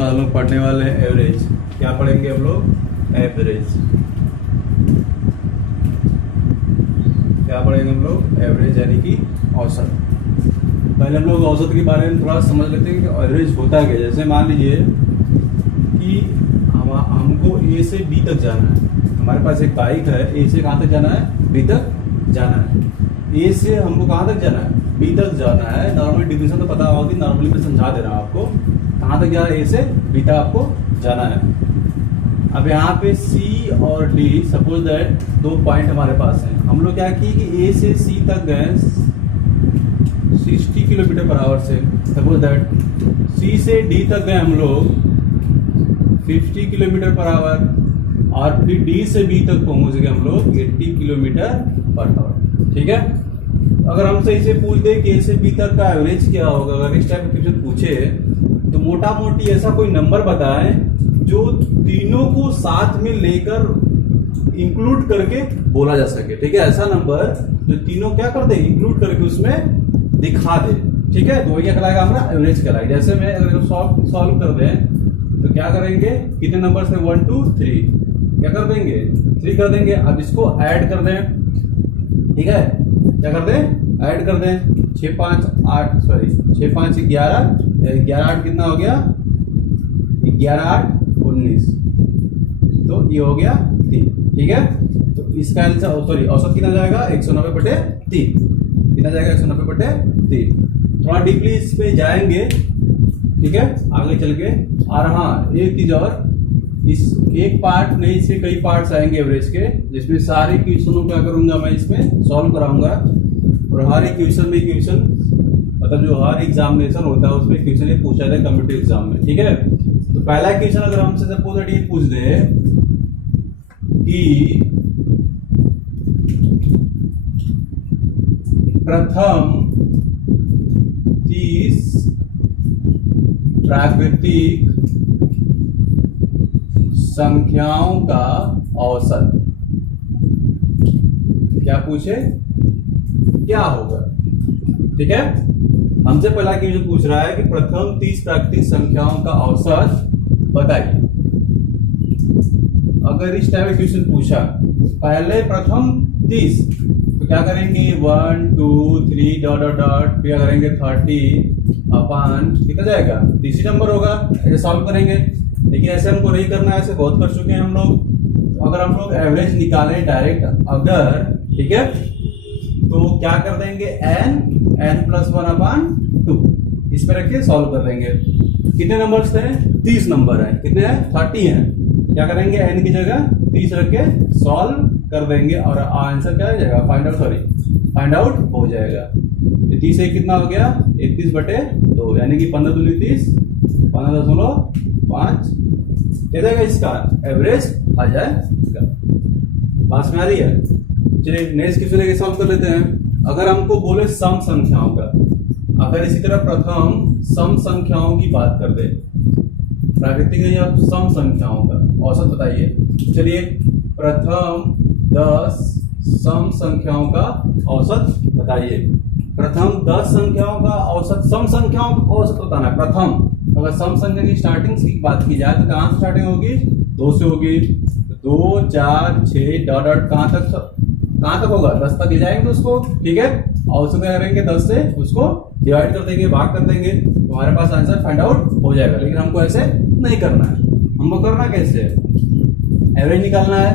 बाद हम लोग पढ़ने वाले हैं एवरेज। क्या पढ़ेंगे हम लोग? एवरेज। क्या पढ़ेंगे हम लोग? एवरेज यानी कि औसत। पहले हम लोग औसत के बारे में थोड़ा समझ लेते हैं कि एवरेज होता क्या। जैसे मान लीजिए कि हमको ए से बी तक जाना है। हमारे पास एक बाइक है, ए से कहाँ तक जाना है? बी तक जाना है। ए से हमको कहाँ तक जाना है? बी तक जाना है। नॉर्मल डिवीजन तो पता होगा कि नॉर्मली मैं समझा दे रहा हूँ आपको। कहाँ तक जाना है? ए से बी तक आपको जाना है। अब यहाँ पे सी और डी, सपोज दैट 2 पॉइंट हमारे पास हैं। हम लोग क्या किए कि ए से सी तक गए 60 किलोमीटर पर आवर से। सपोज दैट सी से डी तक गए हम लोग 50 किलोमीटर पर आवर, और फिर डी से बी तक पहुंच गए हम लोग 80 किलोमीटर पर आवर। ठीक है। अगर हमसे इसे पूछ दे कि ए से बी तक का एवरेज क्या होगा, अगर इस टाइप का क्वेश्चन पूछे तो मोटा मोटी ऐसा कोई नंबर बताएं जो तीनों को साथ में लेकर इंक्लूड करके बोला जा सके। ठीक है। ऐसा नंबर जो तीनों क्या कर दे, इंक्लूड करके उसमें दिखा दे। ठीक है। तो क्या कहलाएगा? हमारा एवरेज कहलाएगा। जैसे मैं अगर सॉल्व कर दें तो क्या करेंगे? कितने नंबर से? 1 2 3 क्या कर देंगे? 3 कर देंगे। अब इसको ऐड कर दें। ठीक है। क्या कर दें? ऐड कर दें। 6 5 8 सॉरी 6 5 11 11 8 कितना हो गया? 11 8 19। तो ये हो गया 3। ठीक है। तो इसका आंसर सॉरी औसत कितना जाएगा? 190/3। कितना जाएगा? 190/3। थोड़ा डीपली इस पे जाएंगे। ठीक है, आगे चल के। और हाँ, एक चीज और, इस एक पार्ट नहीं, इसके कई पार्ट्स आएंगे एवरेज के, जिसमें सारे क्वेश्चनों क्या करूंगा मैं इसमें सॉल्व कराऊंगा। और हर एक क्वेश्चन में क्वेश्चन मतलब जो हर एग्जामिनेशन होता है उसमें क्वेश्चन ये पूछा जाए कम्पिटिटिव एग्जाम में। ठीक है। तो पहला क्वेश्चन अगर हमसे सपोज ये पूछ दे कि प्रथम 30 प्राकृतिक संख्याओं का औसत, क्या पूछे? क्या होगा? ठीक है। हमसे पहला क्वेश्चन पूछ रहा है कि प्रथम 30 प्राकृतिक संख्याओं का औसत बताइए। अगर इस टाइप का क्वेश्चन पूछा, पहले प्रथम 30 तो क्या करेंगे? 1 2 3 डॉट डॉट डॉट, क्या करेंगे? 30 अपन कितना जाएगा? 30 नंबर होगा। ऐसे सॉल्व करेंगे। लेकिन ऐसे हमको नहीं करना है, ऐसे बहुत कर चुके हैं हम लोग। अगर हम लोग एवरेज निकालें डायरेक्ट अगर, ठीक है, तो क्या कर देंगे? n + 1/2 इस पे रख के सॉल्व कर देंगे। कितने नंबर्स थे? 30 नंबर है। कितने हैं? 30 हैं। क्या करेंगे? n की जगह 30 रख के सॉल्व कर देंगे और आंसर क्या हो जाएगा? फाइंड आउट हो जाएगा। 30 से कितना हो गया? 31/2, यानी कि 15 दूनी 30, 15.5 क्या जाएगा? इसका एवरेज आ जाएगा। पास में आ रही है। चलिए नेक्स्ट क्वेश्चन लेके सॉल्व कर लेते हैं। अगर हमको बोले सम संख्याओं का, अगर इसी तरह प्रथम सम संख्याओं की बात कर दे, प्राकृतिक या सम संख्याओं का औसत बताइए। चलिए, प्रथम 10 सम संख्याओं का औसत बताइए। प्रथम 10 संख्याओं का औसत, सम संख्याओं का औसत बताना है। प्रथम अगर सम संख्या की स्टार्टिंग की बात की जाए तो कहां से स्टार्टिंग होगी? 2 से होगी। 2 4 6 डॉट डॉट कहां तक होगा? 10 तक ले जाएंगे उसको। ठीक है। औसत क्या करेंगे? 10 से उसको डिवाइड कर देंगे, भाग कर देंगे, तो हमारे पास आंसर फाइंड आउट हो जाएगा। लेकिन हमको ऐसे नहीं करना है। हमको करना कैसे? एवरेज निकालना है।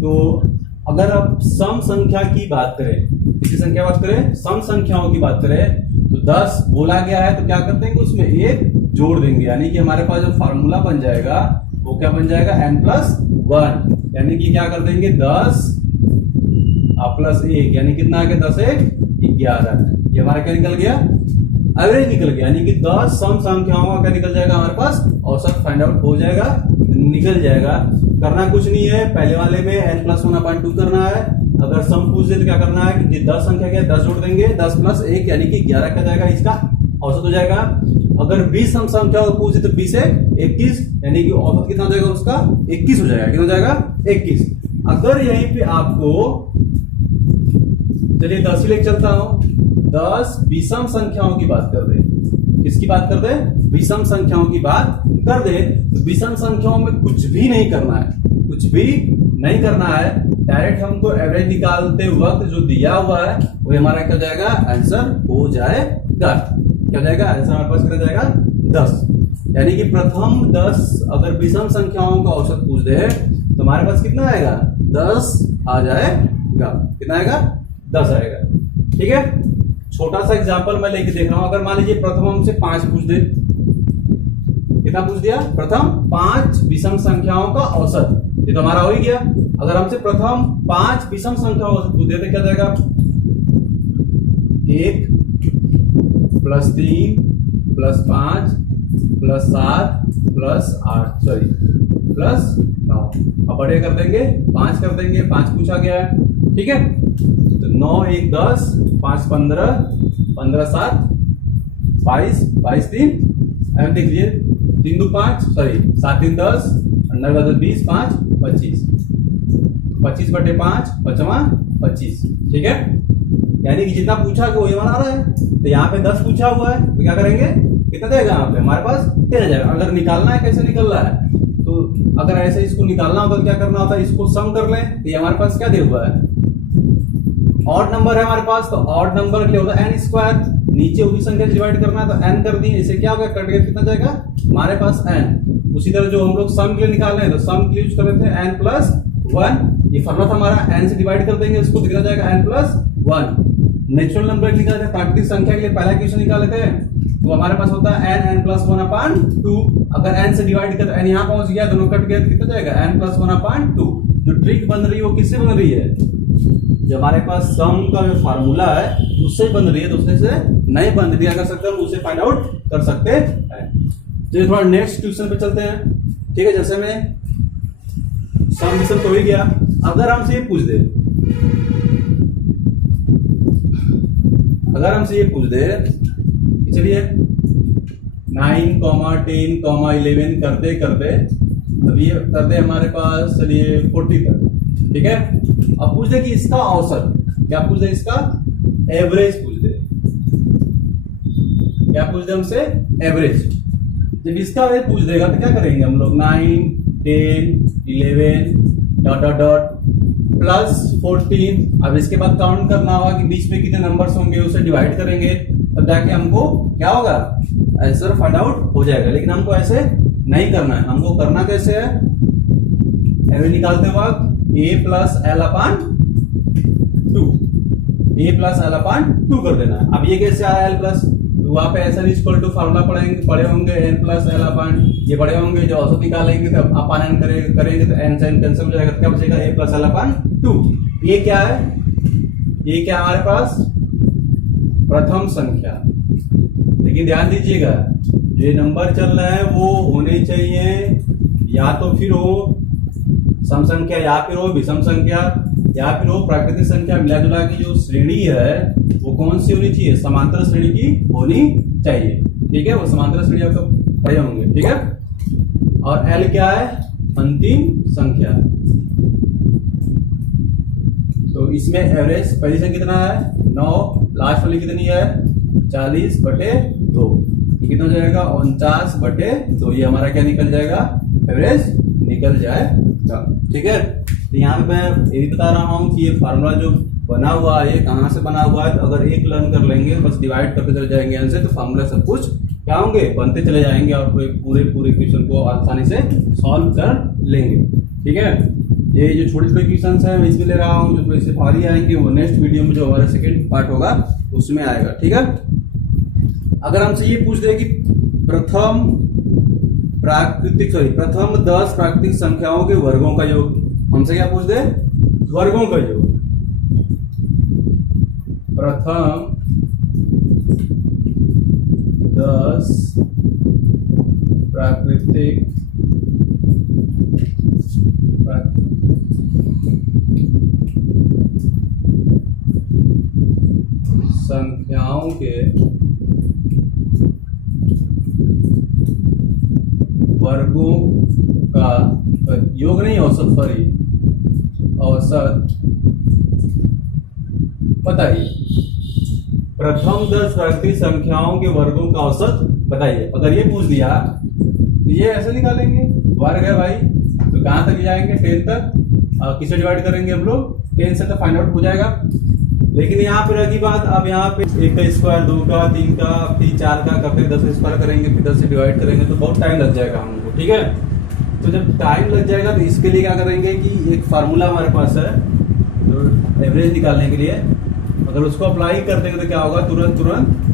तो अगर आप सम संख्या की बात करें, किसी संख्या बात करें, सम संख्याओं की बात करें, तो 10 बोला गया है तो क्या कर देंगे? उसमें 1 जोड़ देंगे, यानी कि हमारे पास जो फार्मूला बन जाएगा वो क्या बन जाएगा? n+1, यानी कि क्या कर देंगे? 10 +1, यानी कितना आ गया? 10 1 11। ये हमारा क्या निकल गया? एवरेज निकल गया। यानी कि 10 सम संख्याओं का क्या निकल जाएगा? हमारे पास औसत फाइंड आउट हो जाएगा, निकल जाएगा। करना कुछ नहीं है। पहले वाले में n + 1/2 करना है। अगर सम पूछ दे तो क्या करना है कि 10 संख्या क्या 10 जोड़ देंगे, 10 + 1 यानी कि 11 क्या जाएगा? इसका औसत हो जाएगा। अगर 20 सम संख्या पूछ दे तो 20 से 21, यानी कि औसत कितना हो जाएगा? उसका 21 हो जाएगा। कितना हो जाएगा? 21। अगर यहीं पे आपको, चलिए 10 ही लेके चलता हूं, 10 विषम संख्याओं की बात कर दे, किसकी बात कर दे, विषम संख्याओं की बात कर दे। तो विषम संख्याओं में कुछ भी नहीं करना है, कुछ भी नहीं करना है, डायरेक्ट हमको एवरेज निकालते वक्त जो दिया हुआ है वो हमारा क्या जाएगा, आंसर हो जाएगा। क्या जाएगा आंसर हमारे पास, क्या जाएगा 10। यानी कि प्रथम 10 अगर विषम संख्याओं का औसत पूछ दे तो हमारे पास कितना आएगा, 10 आ जाएगा। कितना आएगा, 10 आएगा। ठीक है, छोटा सा एग्जांपल मैं लेके देख रहा हूं। अगर मान लीजिए प्रथम हमसे 5 पूछ दे, कितना पूछ दिया, प्रथम 5 विषम संख्याओं का औसत, ये तो हमारा हो ही गया। अगर हमसे प्रथम 5 विषम संख्याओं का औसत पूछ दे तो क्या जाएगा, 1 + 3 + 5 + 7 + 8 सॉरी +9। अब बड़े कर देंगे, 5 कर देंगे, 5 पूछा गया है। ठीक है, तो 9 × 1 = 10, 5 × 15, 15 × 7 22, 22 × 3 एम देख लीजिए, 3 × 2 = 5 सॉरी 7 × 3 = 10, 9 × 20 5 25, 25/5 5वां 25। ठीक है, यानी कि जितना पूछा कि वही हमारा आ रहा है। तो यहाँ पे 10 पूछा हुआ है तो क्या करेंगे, कितना देगा यहाँ पे हमारे पास 13 जाएगा। अगर निकालना है, कैसे निकल रहा है, तो अगर ऐसे इसको निकालना होता तो क्या करना होता है, इसको सम कर लें। तो ये हमारे पास क्या दे हुआ है, ऑड नंबर है हमारे पास, तो ऑड नंबर के लिए होता है n²। नीचे उसी संख्या से डिवाइड करना है तो n कर दिए, इसे क्या होगा, कट गया, कितना जाएगा हमारे पास n। उसी तरह जो हम लोग सम के लिए निकाल रहे हैं तो सम के लिए यूज कर रहे थे n + 1, ये फॉर्मूला था हमारा, n से डिवाइड कर देंगे उसको, कितना जाएगा n + 1। नेचुरल नंबर निकाले थे, प्राकृतिक संख्या के लिए पहला क्वेश्चन निकाले थे, तो हमारे पास होता है n + 1/2। अगर n से डिवाइड कर, n यहाँ पहुंच गया, दोनों कट गया, तो कितना जाएगा n + 1/2। जो ट्रिक बन रही है वो किससे बन रही है, जो हमारे पास सम का जो फार्मूला है उससे बन रही है, दूसरे से नहीं बन रही है। कर सकते हैं हम उसे फाइंड आउट कर सकते हैं। तो थोड़ा नेक्स्ट क्वेश्चन पे चलते हैं। ठीक है, जैसे में सम विषम तो हो ही गया। अगर हमसे ये पूछ दे, अगर हमसे ये पूछ दे, चलिए 9, 10, 11 करते करते अब ये कर दे हमारे पास, चलिए 40 तक। ठीक है, अब पूछ दे कि इसका औसत, क्या पूछ दे, इसका एवरेज पूछ दे। क्या पूछ दे हमसे, एवरेज। जब इसका एवरेज पूछ देगा तो क्या करेंगे हम लोग, 9, 10, 11 ... +14। अब इसके बाद काउंट करना होगा कि बीच में कितने नंबर्स होंगे, उसे डिवाइड करेंगे, तब जाके हमको क्या होगा, आंसर फाइंड आउट हो जाएगा। लेकिन हमको ऐसे नहीं करना है, हमको करना कैसे है, एवरेज निकालते वक्त a + l/2, a + l/2 कर देना है। अब ये कैसे आया l+, तो वहां पे ऐसा = फार्मूला पढ़े होंगे, n + l/, ये पढ़े होंगे। जो औसत निकालेंगे तो अपन n करेंगे तो n से n कैंसिल हो जाएगा, क्या बचेगा, a + l/2। ये क्या है, ये क्या हमारे पास, प्रथम संख्या। लेकिन ध्यान दीजिएगा, जो नंबर चल रहे हैं वो होने चाहिए या तो फिर हो सम संख्या, या फिर हो विषम संख्या, या फिर हो प्राकृतिक संख्या। मिला जुला की जो श्रेणी है वो कौन सी होनी चाहिए, समांतर श्रेणी की होनी चाहिए। ठीक है, वो समांतर श्रेणी आपको पढ़े होंगे। ठीक है, और L क्या है, अंतिम संख्या। तो इसमें एवरेज पहली संख्या कितना है, 9, लास्ट वाली कितनी है, 40/2, कितना जाएगा, 49/2। ये हमारा क्या निकल जाएगा, एवरेज निकल जाएगा। ठीक है, तो यहाँ पे मैं ये भी बता रहा हूँ कि ये फार्मूला जो बना हुआ है, ये कहाँ से बना हुआ है। तो अगर एक लर्न कर लेंगे, बस डिवाइड करते चले जाएंगे n से, तो फार्मूला सब कुछ क्या होंगे, बनते चले जाएंगे और पूरे क्वेश्चन को आसानी से सॉल्व कर लेंगे। ठीक है, ये जो छोटे छोटे क्वेश्चन है मैं इसमें ले रहा हूँ, जो थोड़े से भारी आएंगे वो नेक्स्ट वीडियो में जो हमारा सेकंड पार्ट होगा उसमें आएगा। ठीक है, अगर हमसे ये पूछ दे कि प्रथम 10 प्राकृतिक संख्याओं के वर्गों का योग, हमसे क्या पूछ दे, वर्गों का योग। प्रथम 10 प्राकृतिक संख्याओं के वर्गों का योग नहीं, औसत, सॉरी, औसत बताइए। प्रथम 10 प्राकृतिक संख्याओं के वर्गों का औसत बताइए, अगर ये पूछ दिया तो ये ऐसे निकालेंगे, वर्ग है भाई तो कहां तक जाएंगे 10 तक, किसे डिवाइड करेंगे हम लोग 10 से, तो फाइंड आउट हो जाएगा। लेकिन यहाँ पे रही बात, अब यहाँ पे 1 का स्क्वायर, 2 का, 3 का, फिर 4 का करके 10 स्क्वायर करेंगे, फिर 10 से डिवाइड करेंगे तो बहुत टाइम लग जाएगा हमको, ठीक है। तो जब टाइम लग जाएगा तो इसके लिए क्या करेंगे कि एक फार्मूला हमारे पास है तो एवरेज निकालने के लिए, अगर उसको अप्लाई कर देंगे तो क्या होगा, तुरंत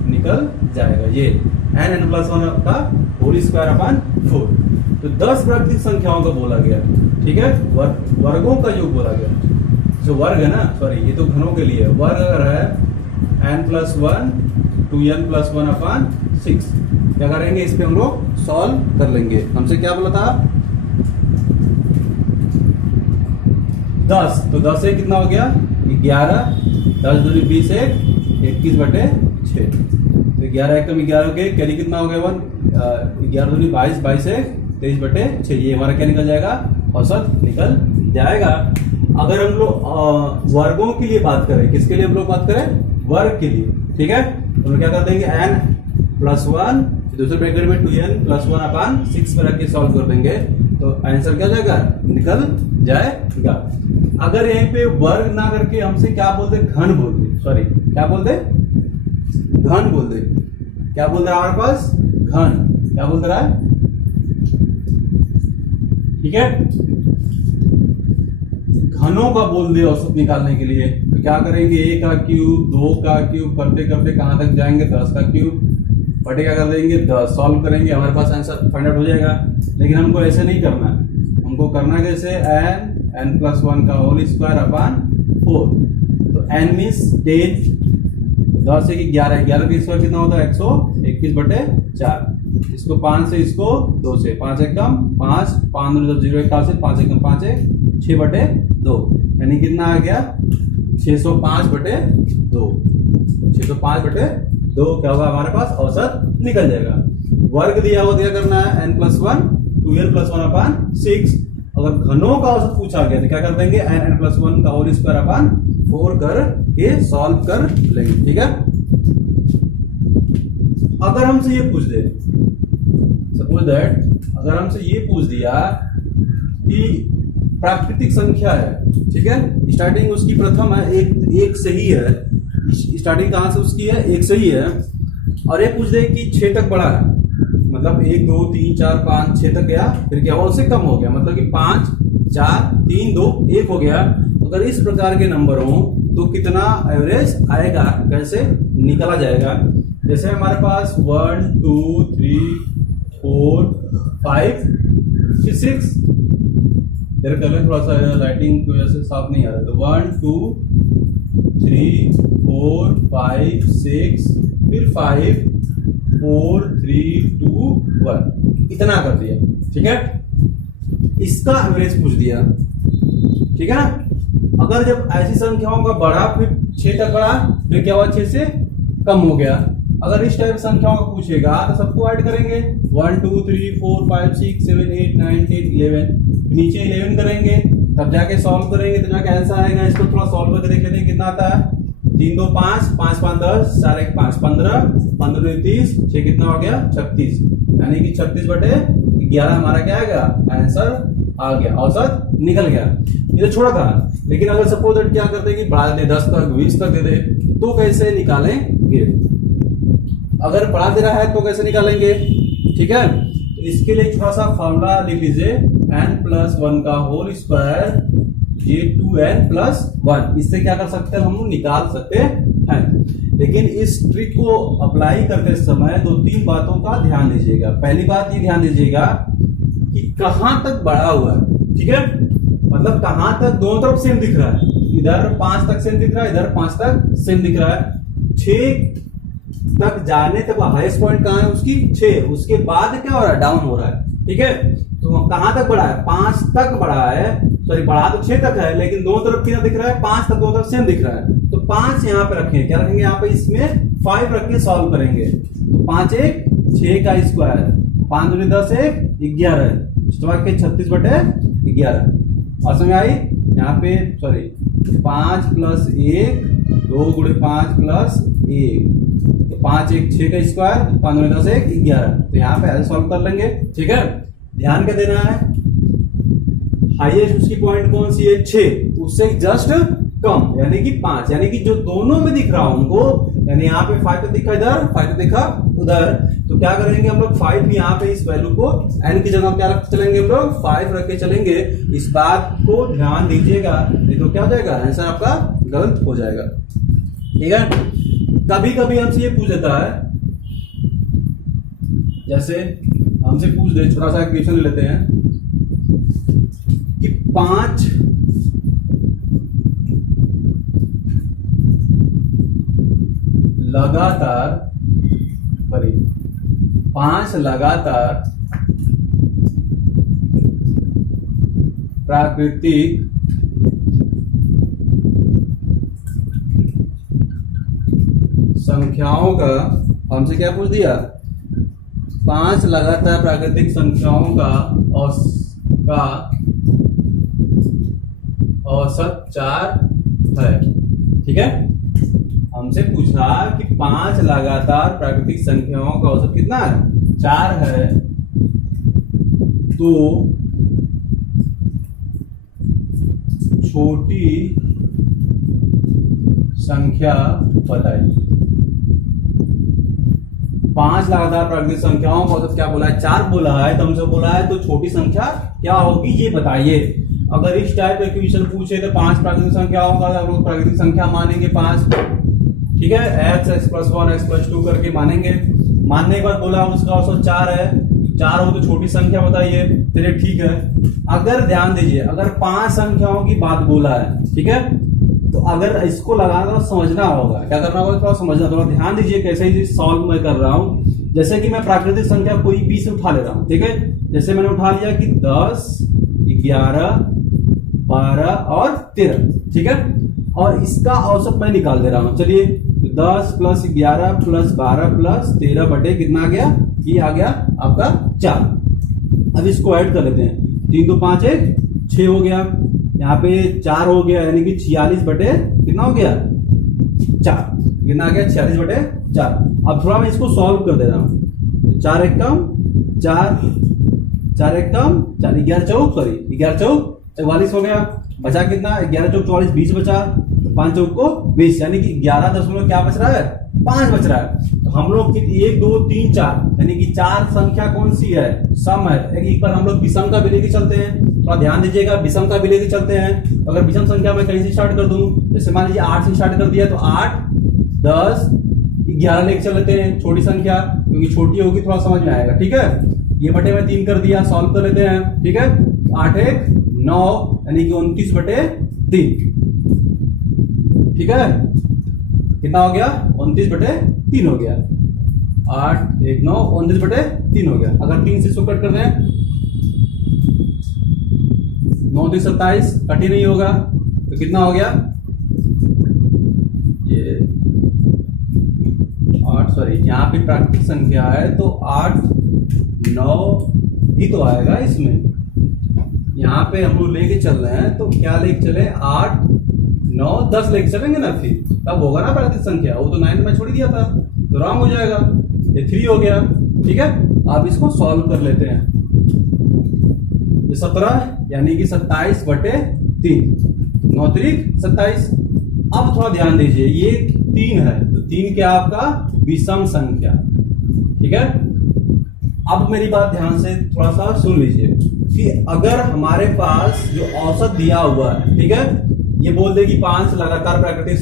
निकल जाएगा। ये n+1 का होल स्क्वायर अपॉन 4, तो 10 प्राकृतिक संख्याओं का बोला गया, ठीक है, वर्गों का योग बोला गया। जो वर्ग है ना, सॉरी ये तो घनों के लिए, वर्ग अगर है n+1 2n+1 अपॉन 6, क्या करेंगे इस पे हम लोग सॉल्व कर लेंगे। हमसे क्या बोला था 10, तो 10 से कितना हो गया 11, 10 दूनी 20, 21/6, तो 11 एकम 11 हो गए, कैरी कितना हो गया 1, 11 दूनी 22, 22 से 23/6, ये हमारा क्या निकल जाएगा, औसत निकल जाएगा। अगर हम लोग वर्गों के लिए बात करें, किसके लिए हम लोग बात करें, वर्ग के लिए, ठीक है, तो हम क्या कर देंगे n+1 दूसरे ब्रैकेट में 2n+1 अपॉन 6 में रख के सॉल्व कर देंगे तो आंसर क्या जाएगा, निकल जाएगा। अगर यहीं पे वर्ग ना करके हमसे क्या बोलते, घन बोलते, सॉरी क्या बोलते, घन बोलते, क्या बोल रहा है हमारे पास, घन, क्या बोल रहा है, ठीक है, घनों का बोल दे औसत निकालने के लिए, तो क्या करेंगे 1 का क्यूब, 2 का क्यूब करते करते कहां तक जाएंगे, 10 का क्यूब बटे क्या कर देंगे 10, सॉल्व करेंगे, हमारे पास आंसर फाइंड आउट हो जाएगा। लेकिन हमको ऐसे नहीं करना, हमको करना कैसे, n+1 का होल स्क्वायर अपॉन 4, तो n मींस 10, 10 से 11, 11 का स्क्वायर कितना होता है 121/4, इसको 5 से, इसको 2 से, 5 एकम 5, 5 दूनी 0 1 से 5 एकम 5 है 6/2, यानी कितना आ गया 605/2, 605/2 क्या होगा हमारे पास, औसत निकल जाएगा। वर्ग दिया हुआ, क्या करना है n+1 2n+1 अपॉन 6, अगर घनों का औसत पूछा गया तो क्या कर देंगे n+1 का होल स्क्वायर अपॉन 4 कर के सॉल्व कर लेंगे, ठीक है। अगर हमसे ये पूछ दे, सपोज दैट अगर हमसे ये पूछ दिया कि प्राकृतिक संख्या है, ठीक है, स्टार्टिंग उसकी प्रथम है, एक सही है, स्टार्टिंग कहां से उसकी है, एक सही है, और ये पूछ दे कि 6 तक बढ़ा है, मतलब 1 2 3 4 5 6 तक गया, फिर क्या हुआ उससे कम हो गया, मतलब कि 5 4 3 2 1 हो गया। अगर इस प्रकार के नंबर हो तो कितना एवरेज आएगा, कैसे निकला जाएगा। जैसे हमारे पास 1 2 3 4 5 6, मेरे कलर थोड़ा सा लाइटिंग की वजह से साफ नहीं आ रहा, तो 1 2 3 4 5 6, फिर 5 4 3 2 1, इतना कर दिया, ठीक है, इसका एवरेज पूछ दिया, ठीक है ना। अगर जब ऐसी संख्याओं का बढ़ा, फिर 6 तक बढ़ा, फिर क्या हुआ 6 से कम हो गया। अगर इस टाइप संख्याओं का पूछेगा तो सबको ऐड करेंगे, 1 2 3 4 5 6 7 8 9 10 11, नीचे 11 करेंगे, तब जाके सॉल्व करेंगे तो जाके आंसर आएगा। इसको थोड़ा सॉल्व करके देख लेते हैं कितना आता है, 3 2 5 5 5 10 4 1 5 15 15 2 30 6 कितना हो गया 36, यानी कि 36/11 हमारा क्या आएगा, आंसर आ गया, औसत निकल गया। ये तो छोड़ा था, लेकिन अगर सपोज क्या करते कि बढ़ा दे 10 तक 20 तक दे दे तो कैसे निकालेंगे, अगर बढ़ा दे रहा है तो कैसे निकालेंगे, ठीक है। तो इसके लिए थोड़ा सा फॉर्मूला लिख लीजिए, n+1 का होल स्क्वायर ये 2n+1, इससे क्या कर सकते हैं, हम निकाल सकते हैं। लेकिन इस ट्रिक को अप्लाई करते समय 2-3 बातों का ध्यान दीजिएगा। पहली बात ये ध्यान दीजिएगा कि कहां तक बढ़ा हुआ है, ठीक है, मतलब कहां तक दोनों तरफ सेम दिख रहा है, इधर 5 तक सेम दिख रहा है, इधर 5 तक सेम दिख रहा है। 6 तक जाने तक हाईएस्ट पॉइंट कहां है उसकी 6, उसके बाद क्या हो रहा है, डाउन हो रहा है, ठीक है। तो कहां तक बढ़ा है, 5 तक बढ़ा है, सॉरी बढ़ा तो 6 तक है, लेकिन दोनों तरफ कितना दिख रहा है, 5 तक दोनों तरफ सेम दिख रहा है। तो 5 यहाँ पे रखेंगे, क्या रखेंगे यहाँ पे, इसमें 5 रख के सॉल्व करेंगे, तो 5 1 6 का स्क्वायर, 5 दूनी 10 1 11, 36/11, और समझ आई। यहाँ पे सॉरी 5 + 1 2 × 5 + 1, 5 1 6 का स्क्वायर, 5 10 1 11। तो यहाँ पे ऐसे सॉल्व कर लेंगे। ठीक है, ध्यान क्या देना है, हाईएस्ट उसकी पॉइंट कौन सी है 6, उससे जस्ट कम यानी कि 5, यानी कि जो दोनों में दिख रहा उनको, यानी यहाँ पे 5 तो दिखा इधर, 5 तो दिखा उधर, तो क्या करेंगे हम लोग 5 यहाँ पे इस वैल्यू को n की जगह क्या रख चलेंगे हम लोग 5 रख के चलेंगे। इस बात को ध्यान दीजिएगा, नहीं तो क्या हो जाएगा, आंसर आपका गलत हो जाएगा। ठीक है, कभी कभी हमसे ये पूछ देता है, जैसे हमसे पूछ दे, छोटा सा क्वेश्चन ले लेते हैं कि 5 लगातार प्राकृतिक संख्याओं का, हमसे क्या पूछ दिया, 5 लगातार प्राकृतिक संख्याओं का औसत 4 है। ठीक है, हमसे पूछा कि 5 लगातार प्राकृतिक संख्याओं का औसत कितना है 4 है, तो छोटी संख्या बताइए। 5 लगातार प्राकृतिक संख्याओं का औसत क्या बोला है, 4 बोला है, तो हमसे बोला है तो छोटी संख्या क्या होगी ये बताइए। अगर इस टाइप का क्वेश्चन पूछे तो 5 प्राकृतिक संख्याओं का हम लोग प्राकृतिक संख्या मानेंगे 5। ठीक है, x + 1 x + 2 करके मानेंगे। मानने के बाद बोला उसका औसत 4 है, 4 हो तो छोटी संख्या बताइए। चलिए ठीक है, अगर ध्यान दीजिए, अगर 5 संख्याओं की बात बोला है, ठीक है, तो अगर इसको लगाना तो समझना होगा, क्या करना होगा, थोड़ा समझना, थोड़ा ध्यान दीजिए कैसे ही सॉल्व मैं कर रहा हूं। जैसे कि मैं प्राकृतिक संख्या कोई भी से उठा ले रहा हूं, ठीक है, जैसे मैंने उठा लिया कि 10 11 12 और 13, ठीक है, और इसका औसत मैं निकाल दे रहा हूं। चलिए 10 + 11 + 12 + 13 बटे कितना आ गया, ये आ गया आपका 4। अब इसको ऐड कर लेते हैं, 3 2 5 1 6 हो गया, यहाँ पे 4 हो गया, यानी कि 46 बटे कितना हो गया 4, कितना आ गया 46 बटे 4। अब थोड़ा मैं इसको सॉल्व कर दे रहा हूं, 4 1 कम 4, 4 1 कम 4, 11 चौक 44 हो गया, बचा कितना 11 चौक 44, 20 बचा, तो 5 चौक को 20, यानी कि 11 दशमलव क्या बच रहा है 5 बच रहा है। तो हम लोग 1 2 3 4 यानी कि 4 संख्या कौन सी है, सम है। एक बार हम लोग विषम का भी लेके चलते हैं, थोड़ा ध्यान दीजिएगा, विषम का भी लेके चलते हैं। अगर विषम संख्या में कहीं से स्टार्ट कर दूं, जैसे मान लीजिए 8 से स्टार्ट कर दिया, तो 8 10 11 लेके चल लेते हैं, छोटी संख्या, क्योंकि छोटी होगी थोड़ा समझ में आएगा। ठीक है, ये बटे में 3 कर दिया, सॉल्व कर लेते हैं। ठीक है, 8 1 9 यानी कि 29 बटे 3। ठीक है, कितना हो गया 29 बटे 3 हो गया, 8 1 9 29 बटे 3 हो गया। अगर 3 से इसको कट कर दें, 9 3 27, कट ही नहीं होगा, तो कितना हो गया ये 8, सॉरी यहाँ पे प्राकृतिक संख्या है तो 8 9 ही तो आएगा इसमें। यहाँ पे हम लोग लेके चल रहे हैं, तो क्या लेके चले 8 9 10 लेके चलेंगे ना, फिर तब होगा ना प्राकृतिक संख्या। वो तो 9 में छोड़ ही दिया था, तो रॉन्ग हो जाएगा, ये 3 हो गया। ठीक है, आप इसको सॉल्व कर लेते हैं। ये 17 यानी कि 27 बटे 3, 9 3 27। अब थोड़ा ध्यान दीजिए, ये 3 है, तो 3 क्या आपका विषम संख्या। ठीक है, अब मेरी बात ध्यान से थोड़ा सा सुन लीजिए कि अगर हमारे पास जो औसत दिया हुआ है, ठीक है, ये बोल दे कि 5 लगातार प्राकृतिक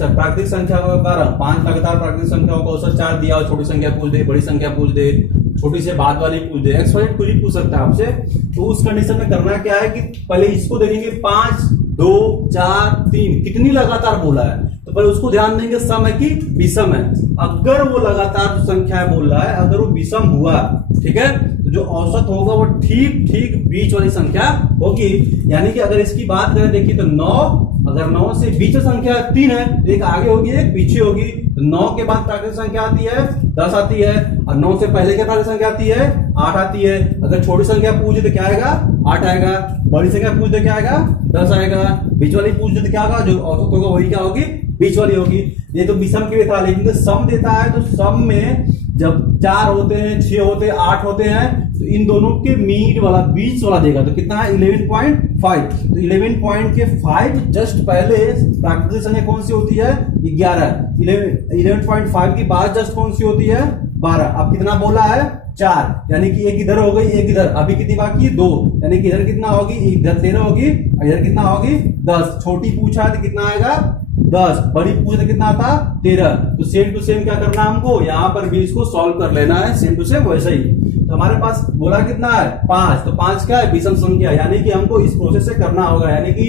संख्या का कारण 5 लगातार प्राकृतिक संख्याओं का औसत 4 दिया, और छोटी संख्या पूछ दे, बड़ी संख्या पूछ दे, छोटी से बाद वाली पूछ दे, एक्स वाई कुछ भी पूछ सकता है आपसे। तो उस कंडीशन में करना क्या है कि पहले इसको देखेंगे 5 2 4 3 कितनी लगातार बोला है, तो पहले उसको ध्यान देंगे सम है कि विषम है। अगर वो लगातार संख्या बोल रहा है, अगर वो विषम हुआ, ठीक है, तो जो औसत होगा वो ठीक ठीक बीच वाली संख्या होगी। यानी कि अगर इसकी बात करें, देखिए तो 9, अगर 9 से बीच संख्या 3 है, तो एक आगे होगी एक पीछे होगी। तो 9 के बाद प्राकृतिक संख्या आती है 10 आती है, और 9 से पहले के प्राकृतिक संख्या आती है 8 आती है। अगर छोटी संख्या पूछे तो क्या आएगा 8 आएगा, बड़ी संख्या पूछे तो क्या आएगा 10 आएगा, बीच वाली पूछे तो क्या होगा, जो औसत होगा वही क्या होगी बीच वाली होगी। ये तो विषम के लिए था, लेकिन सम देता है तो सम में जब 4 होते हैं, 6 होते हैं, 8 होते हैं, तो इन दोनों के मीड वाला, बीच वाला देगा। तो कितना है 11.5। तो 11.5 जस्ट पहले प्राकृतिक संख्या कौन सी होती है 11। 11.5 की बाद जस्ट कौन सी होती है 12। अब कितना बोला है 4, यानी कि एक इधर हो गई, एक इधर, अभी कितनी बाकी है 2, यानी कि इधर कितना होगी, इधर 13 होगी, इधर कितना होगी 10। छोटी पूछा है तो कितना आएगा 10, बड़ी पूछे तो कितना आता 13। तो सेम टू सेम क्या करना है हमको, यहाँ पर भी इसको सॉल्व कर लेना है सेम टू सेम वैसे ही। तो हमारे पास बोला कितना है 5, तो 5 क्या है विषम संख्या, यानी कि हमको इस प्रोसेस से करना होगा। यानी कि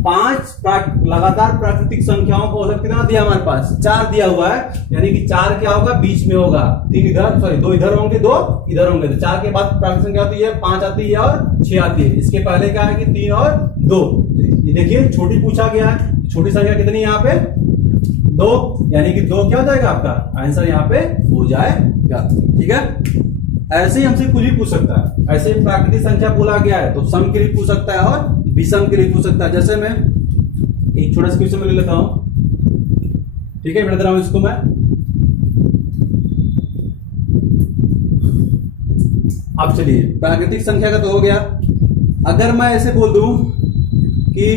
5 लगातार प्राकृतिक संख्याओं को औसत कितना दिया हमारे पास 4 दिया हुआ है, यानी कि 4 क्या होगा बीच में होगा, 3 इधर, सॉरी 2 इधर होंगे, 2 इधर होंगे। तो 4 के बाद प्राकृतिक संख्या आती है 5 आती है और 6 आती है। इसके पहले क्या है कि 3 और 2। ये देखिए छोटी पूछा गया है, छोटी संख्या कितनी है यहाँ पे 2, यानी कि 2 क्या हो जाएगा आपका आंसर यहाँ पे हो जाएगा। ठीक है, ऐसे ही हमसे कुछ भी पूछ सकता है। ऐसे प्राकृतिक संख्या बोला गया है तो सम के लिए पूछ सकता है और विषम के लिए पूछ सकता है। जैसे मैं एक छोटा सा क्वेश्चन में ले लेता हूं, ठीक है, बढ़ा रहा हूं इसको मैं। अब चलिए प्राकृतिक संख्या का तो हो गया। अगर मैं ऐसे बोल दूं कि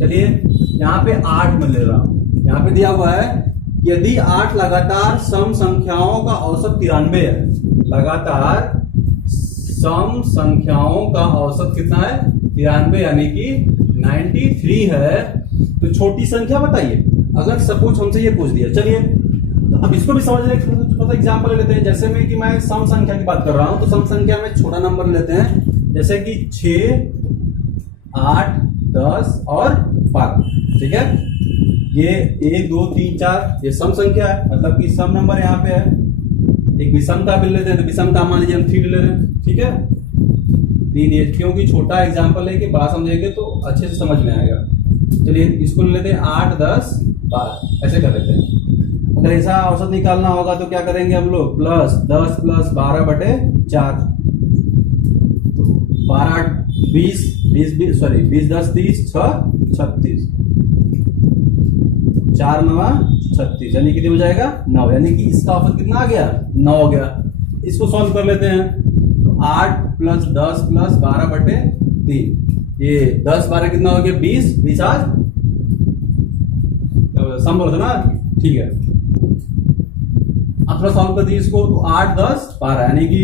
चलिए यहां पे 8 में ले रहा हूं, यहां पे दिया हुआ है यदि 8 लगातार सम संख्याओं का औसत 93 है, लगातार सम संख्याओं का औसत कितना है 93, यानी कि 93 है, तो छोटी संख्या बताइए। अगर सपोज हमसे ये पूछ दिया, चलिए अब इसको भी समझने का छोटा सा एग्जांपल ले लेते हैं। जैसे में कि मैं सम संख्या की बात कर रहा हूं, तो सम संख्या में छोटा नंबर लेते हैं, जैसे कि 6, 8, 10 और 12। ठीक है, ये 1, 2, 3, 4 ये सम संख्या है, मतलब कि सम नंबर यहाँ पे है। एक विषम का भी लेते हैं, तो विषम का मान लीजिए हम 3 ले रहे हैं। ठीक है, 3 ये क्योंकि छोटा एग्जांपल है कि बड़ा समझेंगे तो अच्छे से समझ में आएगा। चलिए इसको ले लेते हैं 8, 10, 12 ऐसे कर लेते हैं। अगर ऐसा औसत निकालना होगा तो क्या करेंगे हम लोग, प्लस 10 प्लस 12/4, 12 20 20 सॉरी 20 10 30 6 36, 4 9 36, यानी कितनी हो जाएगा 9, यानी कि इसका औसत कितना आ गया 9 हो गया। इसको सॉल्व कर लेते हैं, तो 8 प्लस 10 प्लस 12/3, ये 10 12 कितना हो गया 20, 20 आज सम बोलते ना, ठीक है। अब थोड़ा सॉल्व कर दिए इसको, तो 8 10 12 यानी कि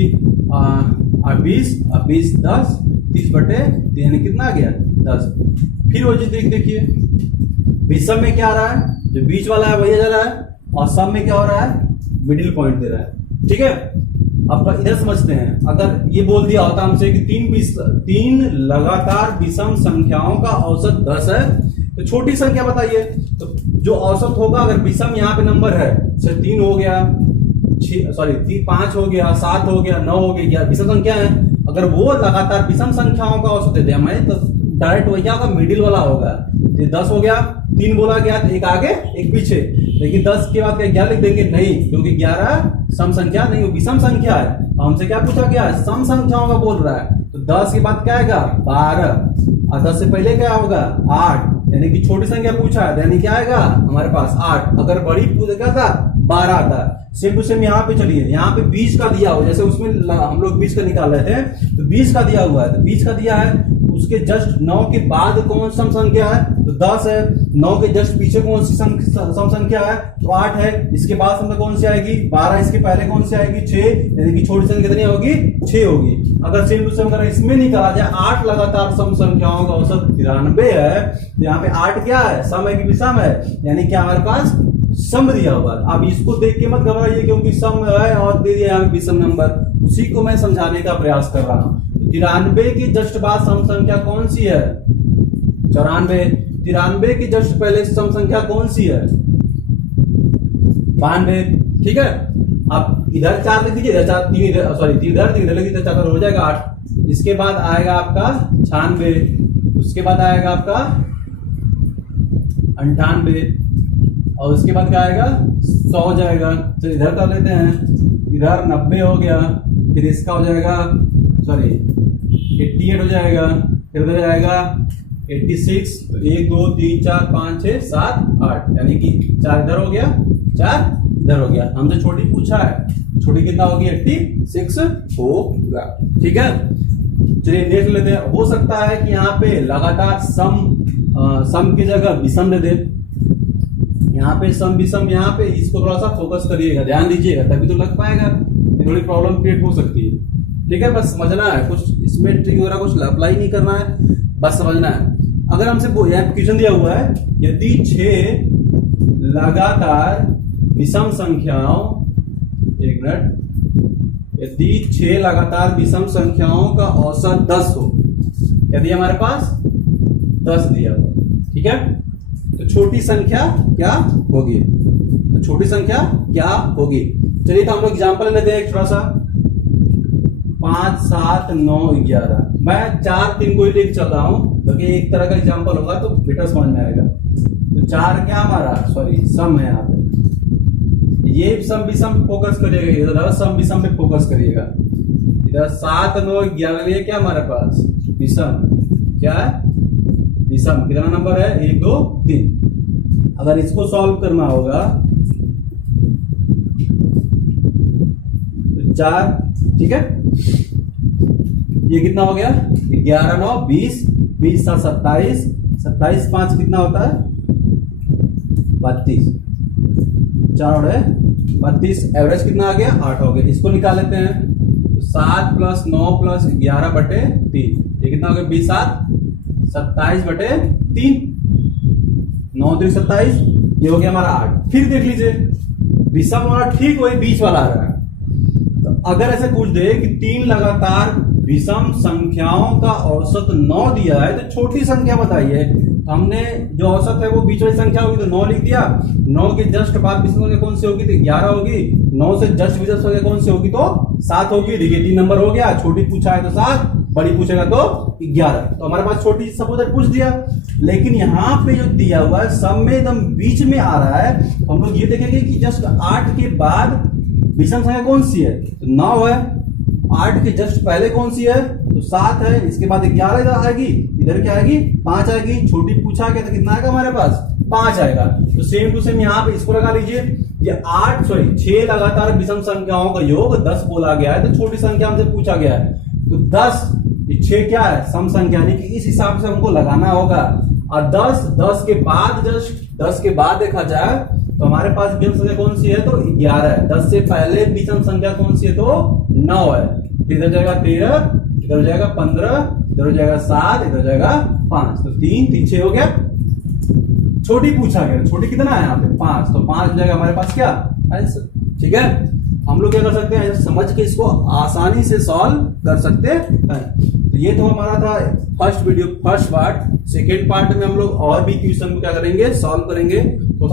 20 20 10 30/3, यानी कितना आ गया 10। फिर वो चीज देखिए विषम में क्या आ रहा है, जो बीच वाला है वही जा रहा है, और सम में क्या हो रहा है मिडिल पॉइंट दे रहा है। ठीक है, अब इधर समझते हैं। अगर ये बोल दिया होता हमसे कि 3 लगातार विषम संख्याओं का औसत 10 है, तो छोटी संख्या बताइए। तो जो औसत होगा, अगर विषम यहाँ पे नंबर है, जैसे 3 हो गया, 5 हो गया, 7 हो गया, 9 हो गया, विषम संख्या है। अगर वो लगातार विषम संख्याओं का औसत देते हैं तो डायरेक्ट वही क्या होगा मिडिल वाला होगा। ये 10 हो गया, 3 बोला गया तो एक आगे एक पीछे, लेकिन 10 के बाद क्या 11 लिख देंगे, नहीं, क्योंकि 11 सम संख्या नहीं, वो विषम संख्या है। हमसे क्या पूछा गया, सम संख्याओं का बोल रहा है, तो 10 के बाद क्या आएगा 12, और 10 से पहले क्या होगा 8, यानी कि छोटी संख्या पूछा है, यानी क्या आएगा हमारे पास 8। अगर बड़ी पूछा क्या था 12 आता। सेम टू सेम यहाँ पे चलिए, यहाँ पे 20 का दिया हुआ, जैसे उसमें हम लोग 20 का निकाल रहे थे, तो 20 का दिया हुआ है, तो 20 का दिया है, उसके जस्ट 9 के बाद कौन सम संख्या है, तो 10 है। 9 के जस्ट पीछे कौन सी सम संख्या है, तो 8 है। इसके बाद संख्या कौन सी आएगी 12, इसके पहले कौन सी आएगी 6, यानी कि छोटी संख्या कितनी होगी 6 होगी। अगर सेम टू सेम अगर इसमें निकाला जाए 8 लगातार सम संख्याओं का औसत 93 है, तो यहाँ पे 8 क्या है सम है कि विषम है, यानी क्या हमारे पास सम दिया हुआ। अब इसको देख के मत घबराइए, क्योंकि सम है और दे दिया यहाँ विषम नंबर, उसी को मैं समझाने का प्रयास कर रहा हूं। 93 की जस्ट बाद सम संख्या कौन सी है 94, 93 की जस्ट पहले सम संख्या कौन सी है 92। ठीक है, अब इधर 4 लिख दीजिए, इधर 4 3 इधर, सॉरी 3 इधर 3 इधर लिख दीजिए, 4 हो जाएगा 8। इसके बाद आएगा आपका 96, उसके बाद आएगा आपका 98, और उसके बाद क्या आएगा 100 हो जाएगा। तो इधर कर लेते हैं, इधर 90 हो गया, फिर इसका हो जाएगा सॉरी 88 हो जाएगा, फिर उधर जाएगा 86, तो 1 2 3 4 5 6 7 8, यानी कि 4 इधर हो गया, 4 इधर हो गया। हमसे छोटी पूछा है, छोटी कितना होगी? 86 होगा। ठीक है, चलिए देख लेते हैं। हो सकता है कि यहाँ पे लगातार सम की जगह विषम दे दे, यहाँ पे सम विषम, यहाँ पे इसको थोड़ा सा फोकस करिएगा, ध्यान दीजिएगा, तभी तो लग पाएगा। थोड़ी प्रॉब्लम क्रिएट हो सकती है। ठीक है, बस समझना है, कुछ इसमें ट्रिक वगैरह कुछ अप्लाई नहीं करना है, बस समझना है। अगर हमसे क्वेश्चन दिया हुआ है, यदि 6 लगातार विषम संख्याओं, एक मिनट, यदि 6 लगातार विषम संख्याओं का औसत 10 हो, यदि हमारे पास 10 दिया हो, ठीक है, तो छोटी संख्या क्या होगी? तो छोटी संख्या क्या होगी? चलिए तो हम लोग एग्जाम्पल लेते हैं एक छोटा सा। 5 7 9 11, मैं 4 3 को ही लेके चल रहा हूं, क्योंकि एक तरह का एग्जाम्पल होगा तो बेटा समझ में आएगा। तो 4 क्या हमारा, सॉरी सम है, यहाँ पे ये सम विषम पे फोकस करिएगा, इधर सम विषम पे फोकस करिएगा। इधर 7 9 11 लिए क्या हमारे पास? विषम। क्या है? विषम। कितना नंबर है? 1 2 3। अगर इसको सॉल्व करना होगा तो 4, ठीक है, ये कितना हो गया? 11 9 20, 20 7 27, 27 5 कितना होता है? 32, 4 और 32, एवरेज कितना आ गया? 8 हो गया। इसको निकाल लेते हैं, तो 7 + 9 + 11/3, ये कितना हो गया? 20 7 27/3, 9 3 27, ये हो गया हमारा 8। फिर देख लीजिए, विषम वाला ठीक वही बीच वाला आ रहा है। तो अगर ऐसे पूछ दे कि 3 लगातार विषम संख्याओं का औसत 9 दिया है, तो छोटी संख्या बताइए। हमने जो औसत है वो बीच वाली संख्या होगी, तो 9 लिख दिया। 9 के जस्ट बाद विषम संख्या कौन सी होगी? तो 11 होगी। 9 से जस्ट विषम संख्या कौन सी होगी? तो 7 होगी। देखिए 3 नंबर हो गया। छोटी पूछा है तो 7, बड़ी पूछेगा तो 11। तो हमारे पास छोटी सपोज पूछ दिया, लेकिन यहाँ पे जो दिया हुआ है सब में एकदम बीच में आ रहा है। हम लोग ये देखेंगे कि जस्ट 8 के बाद विषम संख्या कौन सी है? तो 9 है। 8 के जस्ट पहले कौन सी है? तो 7 है। इसके बाद 11 इधर आएगी, इधर क्या आएगी? 5 आएगी। छोटी पूछा गया तो कितना आएगा हमारे पास? 5 आएगा। तो सेम टू सेम यहाँ पे इसको लगा लीजिए। ये 6 लगातार विषम संख्याओं का योग 10 बोला गया है, तो छोटी संख्या हमसे पूछा गया है। तो 10, 6 क्या है? सम संख्या, यानी कि इस हिसाब से हमको लगाना होगा। और 10 के बाद, जस्ट 10 के बाद देखा जाए तो हमारे पास विषम संख्या कौन सी है? तो 11 है। 10 से पहले विषम संख्या कौन सी है? तो 9 है। इधर जाएगा 13, इधर हो जाएगा 15, इधर हो जाएगा 7, इधर हो जाएगा 5। तो 3 3 6 हो गया। छोटी पूछा गया, छोटी कितना है यहाँ पे? 5। तो 5 हो जाएगा हमारे पास क्या आंसर। ठीक है, हम लोग क्या कर सकते हैं? समझ के इसको आसानी से सॉल्व कर सकते हैं। तो ये तो हमारा था first video, first part. Second part में हम लोग और भी क्वेश्चन को क्या करेंगे? सॉल्व करेंगे। तो